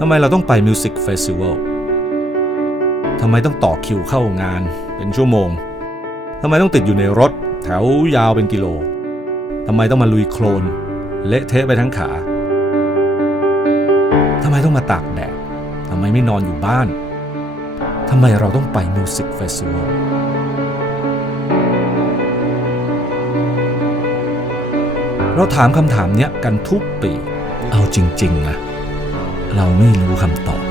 ทำไมเราต้องไปมิวสิกเฟสติวัลทำไมต้องต่อคิวเข้างานเป็นชั่วโมง ทำไมต้องติดอยู่ในรถแถวยาวเป็นกิโล ทำไมต้องมาลุยโคลน เละเทะไปทั้งขา ทำไมต้องมาตากแดด ทำไมไม่นอนอยู่บ้าน ทำไมเราต้องไปมิวสิกเฟสติวัลเราถามคำถามเนี้ยกันทุกปี เอาจริง ๆ นะ เราไม่รู้คำตอบ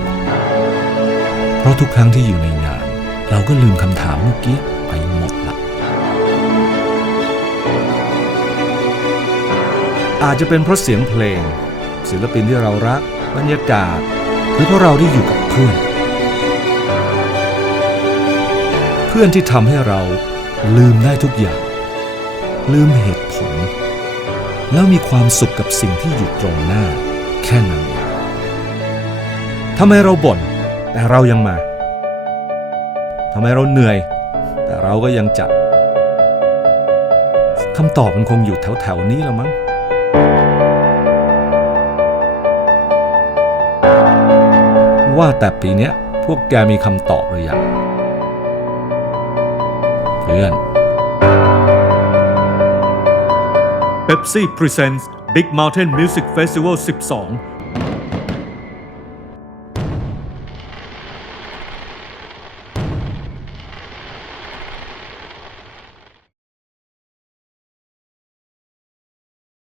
เพราะทุกครั้งที่อยู่ในงาน เราก็ลืมคำถามเมื่อกี้ไปหมดละ อาจจะเป็นเพราะเสียงเพลง ศิลปินที่เรารัก บรรยากาศ หรือเพราะเราได้อยู่กับเพื่อน เพื่อนที่ทำให้เราลืมได้ทุกอย่าง ลืมเหตุผล แล้วมีความสุขกับสิ่งที่อยู่ตรงหน้า แค่นั้น ทำไมเราบ่นแต่เรายังมาทำไมเราเหนื่อย แต่เราก็ยังจัดคำตอบมันคงอยู่แถวๆนี้ละมั้งว่าแต่ปีเนี้ยพวกแกมีคำตอบหรือยังเพื่อน Pepsi Presents Big Mountain Music Festival 12